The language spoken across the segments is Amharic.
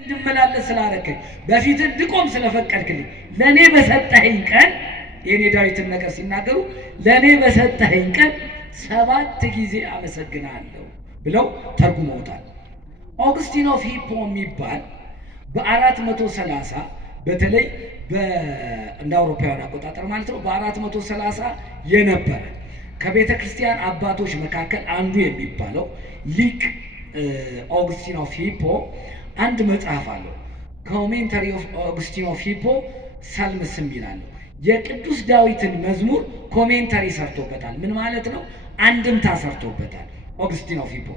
እንድመላለስ ስላረከኝ በፊት እንድቆም ስለፈቀድክልኝ ለኔ በሰጠኸኝ ቀን የኔ ዳዊትን ነገር ሲናገሩ ለኔ በሰጠኸኝ ቀን 7 ጊዜ አመሰግናለሁ ብለው ተርጉመውታል። ኦግስቲን ኦፍ ሂፖ የሚባል በ430 በተለይ እንደ አውሮፓውያን አቆጣጠር ማለት ነው በ430 የነበረ ከቤተ ክርስቲያን አባቶች መካከል አንዱ የሚባለው ሊቅ ኦግስቲን ኦፍ ሂፖ አንድ መጽሐፍ አለው። ኮሜንታሪ ኦፍ ኦግስቲን ኦፍ ሂፖ ሳልምስ ይላል። የቅዱስ ዳዊትን መዝሙር ኮሜንታሪ ሰርቶበታል። ምን ማለት ነው? አንድምታ ሰርቶበታል ኦግስቲን ኦፍ ሂፖ።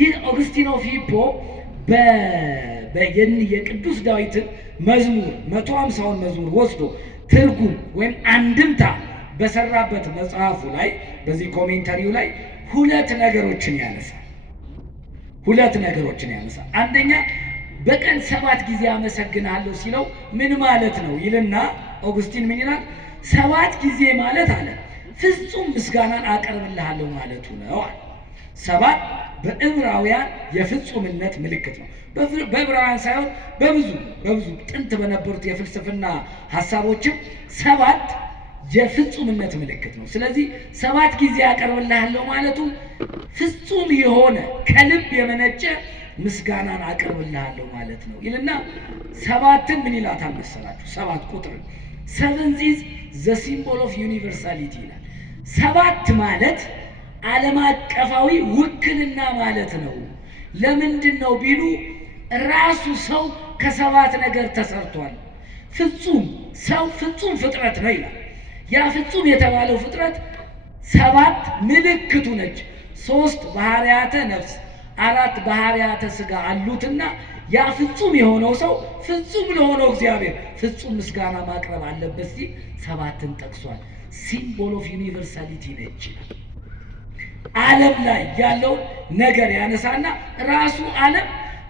ይህ ኦግስቲን ኦፍ ሂፖ የቅዱስ ዳዊትን መዝሙር 150ውን መዝሙር ወስዶ ትርጉም ወይም አንድምታ በሰራበት መጽሐፉ ላይ በዚህ ኮሜንታሪው ላይ ሁለት ነገሮችን ያነሳል። አንደኛ በቀን 7 ጊዜ አመሰግናለሁ ሲለው ምን ማለት ነው ይልና ኦግስቲን ምን ይላል? 7 ጊዜ ማለት አለ ፍጹም ምስጋናን አቀርብልሃለሁ ማለቱ ነው። 7 በዕብራውያን የፍጹምነት ምልክት ነው። በዕብራውያን ሳይሆን በብዙ ጥንት በነበሩት የፍልስፍና ሐሳቦችም 7 የፍጹምነት ምልክት ነው። ስለዚህ 7 ጊዜ አቀርብልሃለሁ ማለቱ ፍጹም የሆነ ከልብ የመነጨ ምስጋናን አቀርብልሃለሁ ማለት ነው ይልና 7ን ምን ይላታል መሰላችሁ? 7 ቁጥር 7 is the symbol of universality ይላል። 7 ማለት ዓለም አቀፋዊ ውክልና ማለት ነው። ለምንድን ነው ቢሉ ራሱ ሰው ከ7 ነገር ተሰርቷል። ፍጹም ሰው ፍጹም ፍጥረት ነው ይላል። ያ ፍጹም የተባለው ፍጥረት 7 ምልክቱ ነች። 3 ባህሪያተ ነፍስ 4 ባህሪያተ ሥጋ አሉትና ያ ፍጹም የሆነው ሰው ፍጹም ለሆነው እግዚአብሔር ፍጹም ምስጋና ማቅረብ አለበት ሲል 7ን ጠቅሷል። ሲምቦል ኦፍ ዩኒቨርሳሊቲ ነች። ዓለም ላይ ያለው ነገር ያነሳና ራሱ ዓለም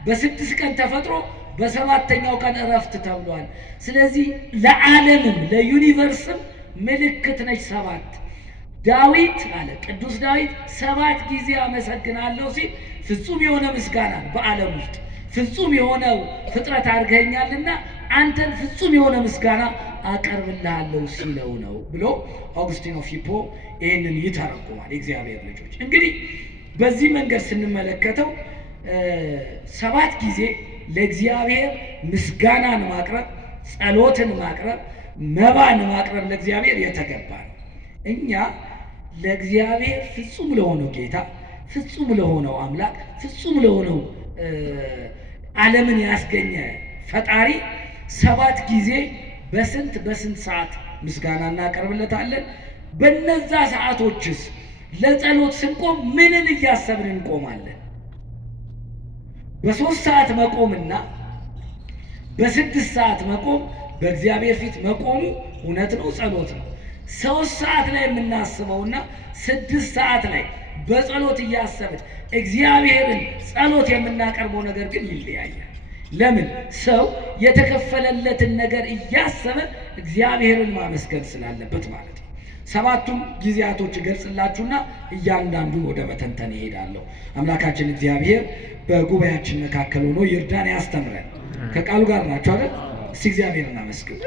በ6 ቀን ተፈጥሮ በ7ኛው ቀን እረፍት ተብሏል። ስለዚህ ለዓለምም ለዩኒቨርስም ምልክት ነች 7። ዳዊት አለ ቅዱስ ዳዊት 7 ጊዜ አመሰግናለሁ ሲል ፍጹም የሆነ ምስጋና በዓለም ውስጥ ፍጹም የሆነው ፍጥረት አድርገኛልና አንተን ፍጹም የሆነ ምስጋና አቀርብልሃለሁ ሲለው ነው ብሎ ኦግስቲን ኦፍ ሂፖ ይህንን ይተረጉማል። የእግዚአብሔር ልጆች እንግዲህ በዚህ መንገድ ስንመለከተው 7 ጊዜ ለእግዚአብሔር ምስጋናን ማቅረብ፣ ጸሎትን ማቅረብ፣ መባን ማቅረብ ለእግዚአብሔር የተገባ ነው። እኛ ለእግዚአብሔር ፍጹም ለሆነው ጌታ ፍጹም ለሆነው አምላክ ፍጹም ለሆነው ዓለምን ያስገኘ ፈጣሪ 7 ጊዜ በስንት ሰዓት ምስጋና እናቀርብለታለን? በነዛ ሰዓቶችስ ለጸሎት ስንቆም ምንን እያሰብን እንቆማለን? በ3 ሰዓት መቆምና በ6 ሰዓት መቆም በእግዚአብሔር ፊት መቆሙ እውነት ነው፣ ጸሎት ነው። 3 ሰዓት ላይ የምናስበውና 6 ሰዓት ላይ በጸሎት እያሰብን እግዚአብሔርን ጸሎት የምናቀርበው ነገር ግን ይለያያል። ለምን? ሰው የተከፈለለትን ነገር እያሰበ እግዚአብሔርን ማመስገን ስላለበት ማለት ነው። 7ቱም ጊዜያቶች ገልጽላችሁና እያንዳንዱን ወደ መተንተን ይሄዳለሁ። አምላካችን እግዚአብሔር በጉባኤያችን መካከል ሆኖ ይርዳን፣ ያስተምረን። ከቃሉ ጋር ናችሁ አይደል? እስቲ እግዚአብሔርን እናመስግን።